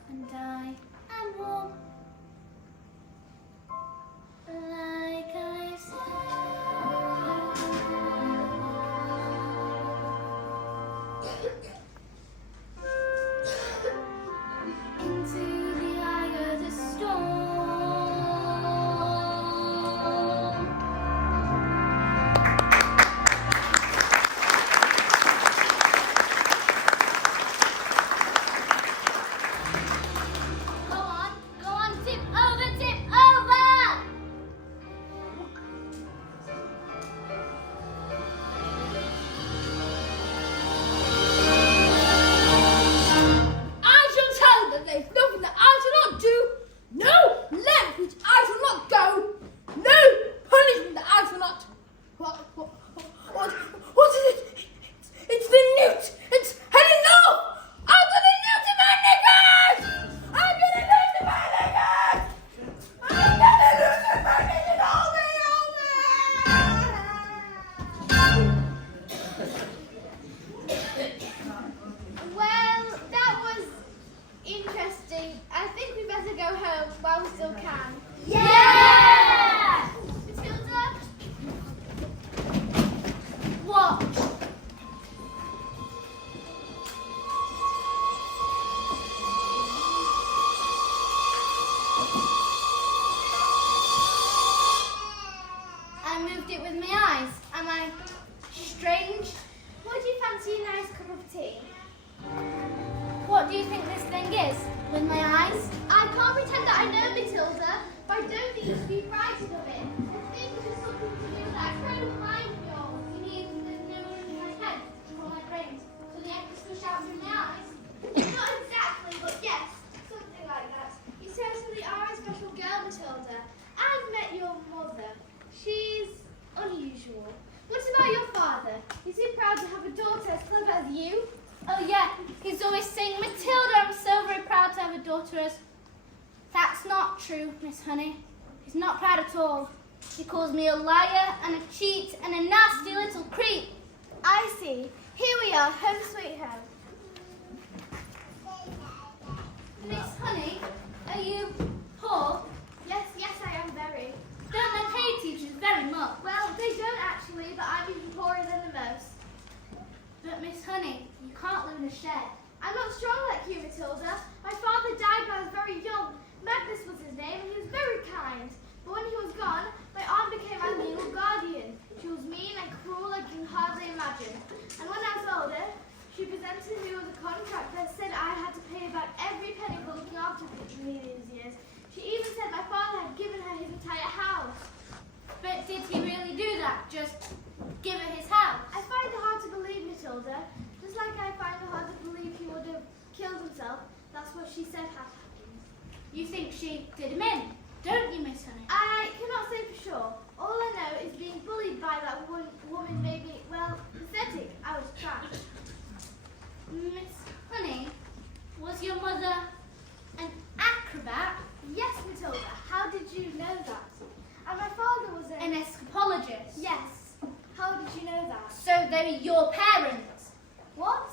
and I am warm, like I said, into the eye of the storm. Go on, tip over, tip over! I shall tell them there's nothing that I shall not do, no length which I shall not go, no punishment that I shall not. What is it? It's the newt! It's heading north! I'm gonna newt in my knickers! I'm gonna newt in my knickers! I'm gonna newt in my knickers! Hold me! Well, that was interesting. I think we better go home while we still can. Yeah! Matilda? What? I moved it with my eyes. Am I strange? Would you fancy a nice cup of tea? What do you think this thing is? With my eyes? I can't pretend that I know, Matilda, but I don't need to be frightened of it. I think it's just something to do with that incredible mind of yours. You mean there's no room in my head to control my brains, so the egg can squish out through my eyes? Not exactly, but yes, something like that. You certainly are a special girl, Matilda. I've met your mother. She's unusual. What about your father? Is he proud to have a daughter as clever as you? Oh yeah, he's always saying, Matilda, I'm so very proud to have a daughter as... That's not true, Miss Honey. He's not proud at all. He calls me a liar and a cheat and a nasty little creep. I see. Here we are, home sweet home. Miss Honey, are you poor? Yes, I am very. Don't they pay teachers very much? Well, they don't actually, but I'm even poorer than the most. But Miss Honey, you can't live in a shed. I'm not strong like you, Matilda. My father died when I was very young. Magnus was his name, and he was very kind. But when he was gone, my aunt became my legal guardian. She was mean and cruel like you can hardly imagine. And when I was older, she presented me with a contract that said I had to pay back every penny for looking after me these years. She even said my father had given her his entire house. But did he really do that? Just give her his house? I find it hard to believe, Matilda. Just like I find it hard to believe he would have killed himself. That's what she said had happened. You think she did him in, don't you, Miss Honey? I cannot say for sure. All I know is being bullied by that woman made me, well, pathetic. I was trapped. Miss Honey, was your mother an acrobat? Yes, Matilda. How did you know that? And my father was An escapologist? Yes. How did you know that? So they were your parents? What?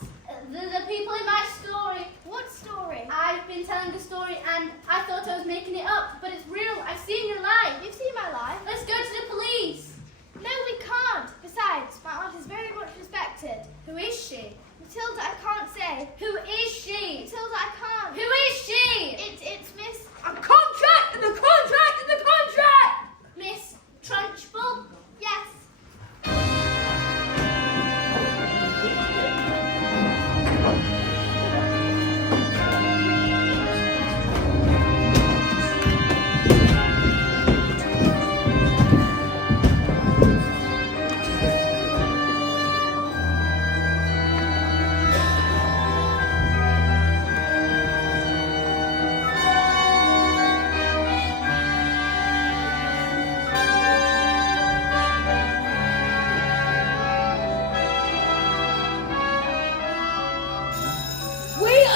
The people in my story. What story? I've been telling the story and I thought I was making it up, but it's real. I've seen your life. You've seen my life? Let's go to the police. No, we can't. Besides, my aunt is very much respected. Who is she? Matilda, I can't say.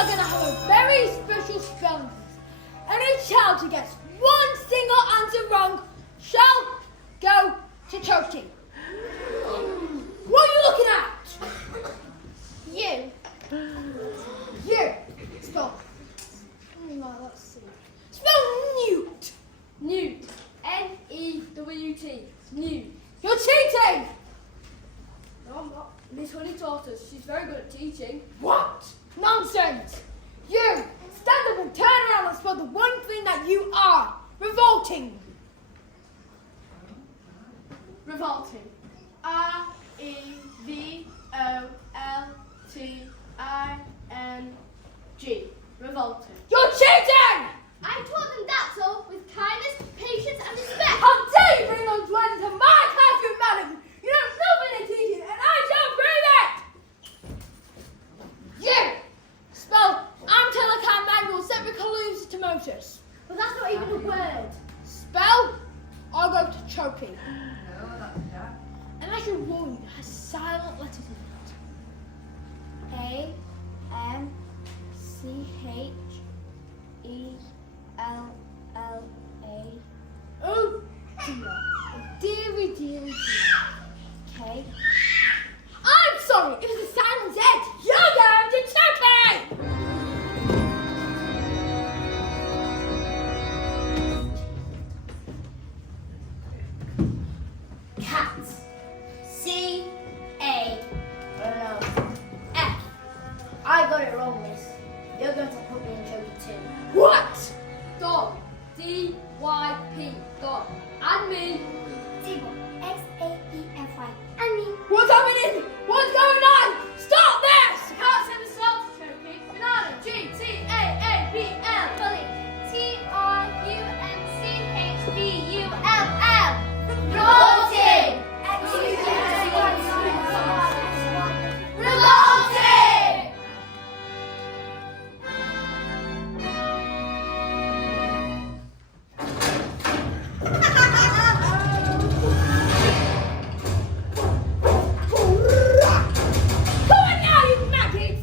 are going to have a very special spelling test. Any child who gets one single answer wrong shall go to choking. What are you looking at? You. Spell. Let's see. Spell newt. Newt. N-E-W-T. Newt. You're cheating. No, I'm not. Miss Honey taught us. She's very good at teaching. What? Nonsense. You. Stand up and turn around and spell the one thing that you are. Revolting. Revolting. R-E-V-O-L-T-I-N-G. Revolting. You're cheating! I taught them that so with kindness, patience, and respect. How dare you bring those words into my classroom, madam! You know nothing in teaching, and I shall prove it! You! Spell Antilocamangle Septicalutomotus. But that's not even a word. Spell I'll go to choking. And I should warn you, it has silent letters in it. A-M-C-H-E-L-L-A. Oh dear. Deary, deary, dear. K. I'm sorry, it was a silent Z. You're going to choking! Cat. C-A-F. I got it wrong, miss. You're going to put me in choking too. What? Dog. D-Y-P. Dog. And me. Table. X-A-E-F-Y. And me. What's happening? What's going on? Stop this! You can't send us all to choking. Banana. G-T-A-A-B-L. Bully. T-R-U-N-C-H-B-U-L-L. Revolting! Revolting! Come on now, you maggots!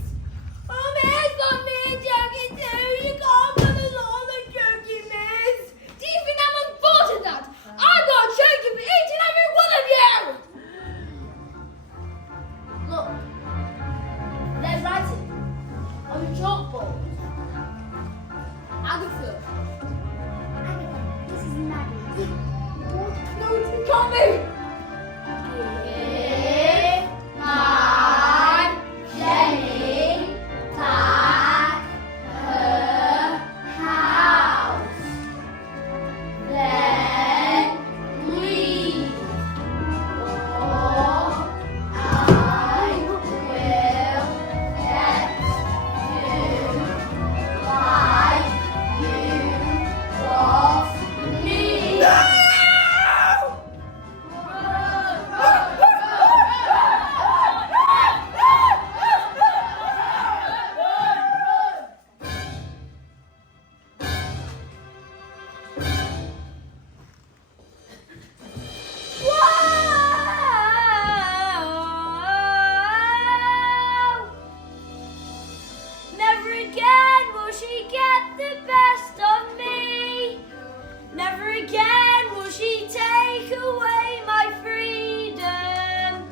Oh, miss, got me joking too. You can't put us all the joking, miss. Do you think I'm important that? I've got joking for each and every one of you! Look, there's writing on the chalkboard. Agatha. This is Maggie. No, you can't be! Give my Jenny back her house. Then leave, or I will get you like you lost me. Never again will she get the best of me. Never again will she take away my freedom.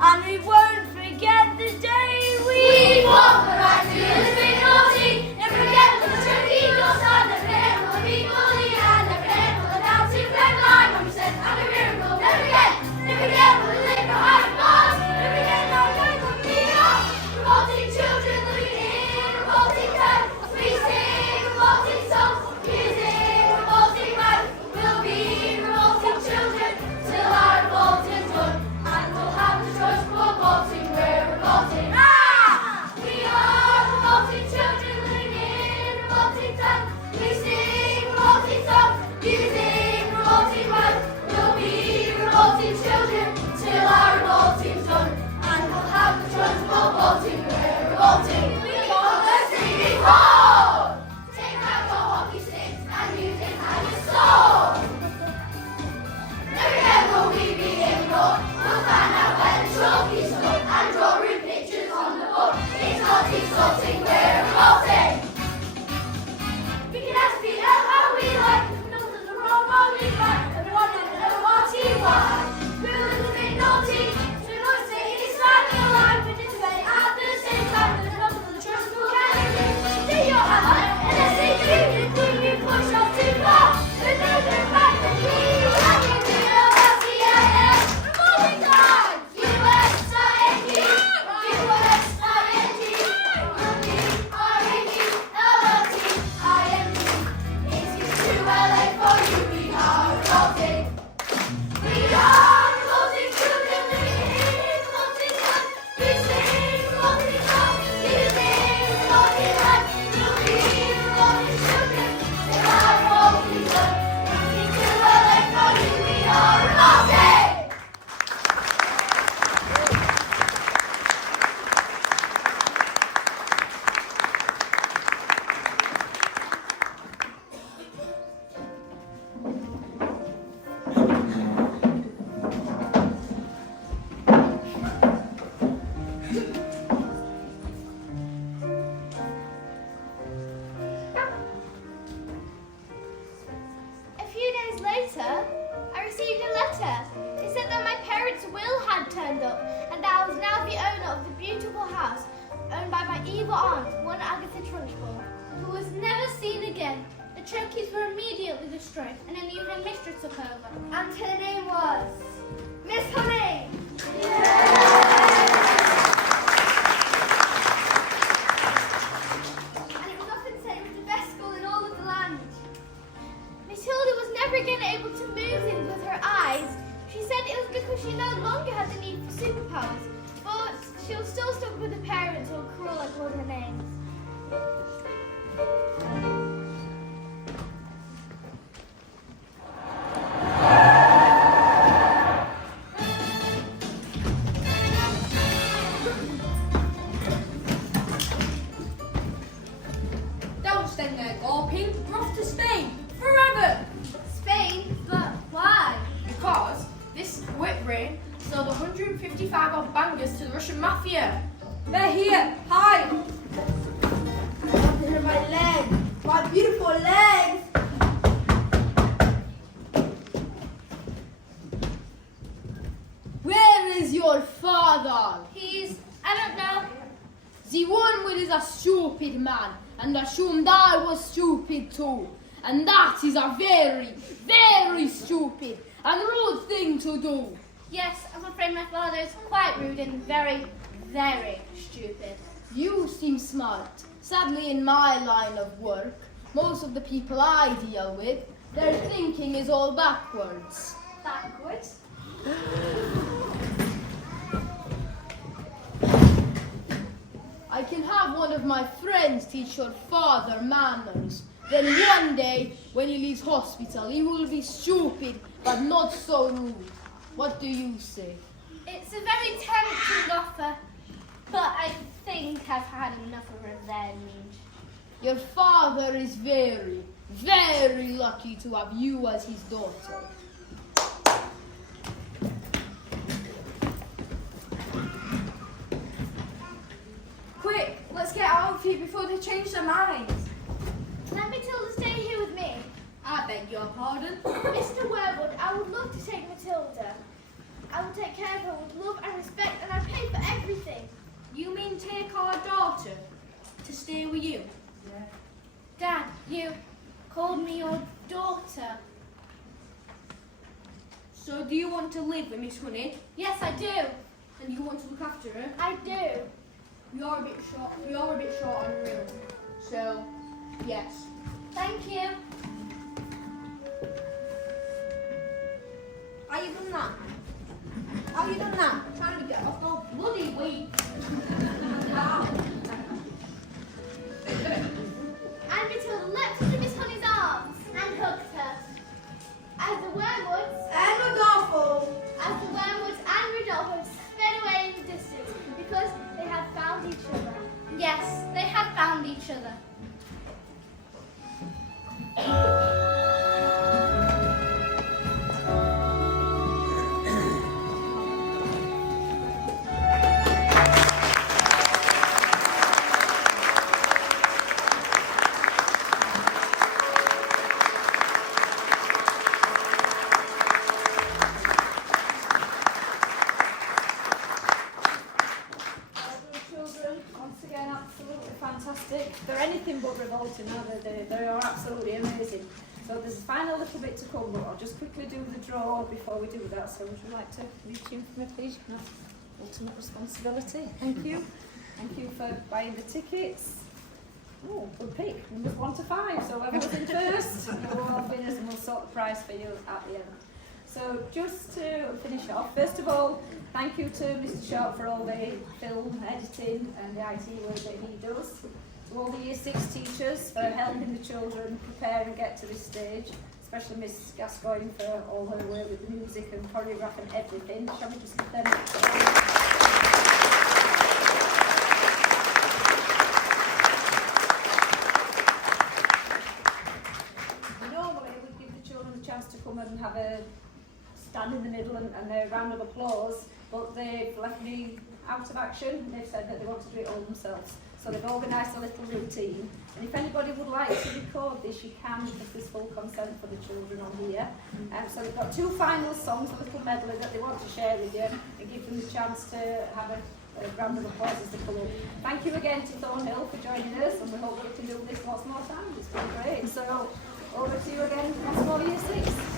And we won't forget the day We walk the right to this big naughty. Never forget the tricky outside. Never forget the big bully and never forget the dancing red line. When we said I'm a miracle. Never forget what we leave behind us. Never forget how good we beat up. Revolting children living in revolting bed. We sing revolting songs, using revolting words. We'll be revolting children till our revolt is done. And we'll have the choice for revolting. We're revolting. letter? I received a letter. It said that my parents' will had turned up and that I was now the owner of the beautiful house owned by my evil aunt, one Agatha Trunchbull. Who was never seen again. The trophies were immediately destroyed and a new headmistress took over. And her name was Miss Honey. And it was often said it was the best school in all of the land. Matilda was never again able to move things with her eyes. She said it was because she no longer had the need for superpowers, but she was still stuck with her parents who were cruel and called her names. Don't stand there gawping. We're off to Spain. Forever. Spain? But why? Because this whip rain sold 155 odd bangers to the Russian mafia. They're here. Hide. They're my legs, my beautiful legs. Where is your father? I don't know. The Wormwood is a stupid man, and assumed I was stupid too. And that is a very, very stupid and rude thing to do. Yes, I'm afraid my father is quite rude and very, very stupid. You seem smart. Sadly, in my line of work, most of the people I deal with, their thinking is all backwards. Backwards. I can have one of my friends teach your father manners. Then one day, when he leaves hospital, he will be stupid, but not so rude. What do you say? It's a very tempting offer, but I think I've had enough of revenge. Your father is very, very lucky to have you as his daughter. Quick, let's get out of here before they change their minds. Let Matilda stay here with me. I beg your pardon. Mr. Wormwood, I would love to take Matilda. I will take care of her with love and respect, and I pay for everything. You mean take our daughter to stay with you? Yeah. Dad, you called me your daughter. So do you want to live with Miss Honey? Yes, I do. And you want to look after her? I do. We are a bit short on room. So, yes. Thank you. Are you done that? Are you done that? I'm trying to get off my bloody weight. And Matilda leapt into Miss Honey's arms and hugged her. As the Wormwoods And Rodolfo. and Rodolfo sped away in the distance because they had found each other. Yes, they had found each other. They're anything but revolting, are they? They are absolutely amazing. So there's a final little bit to come, but I'll just quickly do the draw before we do that. So would you like to reach in for me, please? No. Ultimate responsibility. Thank you. Thank you for buying the tickets. Oh, good pick. Numbers 1 to 5. So whoever was in first, you're all winners, and we'll sort the prize for you at the end. So just to finish off, first of all, thank you to Mr. Sharp for all the film editing and the IT work that he does. To all the Year 6 teachers for helping the children prepare and get to this stage, especially Miss Gascoigne for all her work with the music and choreographing everything. Shall we just give them Normally we give the children a chance to come and have a stand in the middle and a round of applause, but they've left me out of action. They've said that they want to do it all themselves. So So they've organised a little routine. And if anybody would like to record this, you can, because there's full consent for the children on here. So they've got 2 final songs, a little medley that they want to share with you and give them the chance to have a round of applause as they come up. Thank you again to Thornhill for joining us, and we hope we can do this lots more times. It's been great. So over to you again, once more, Year 6.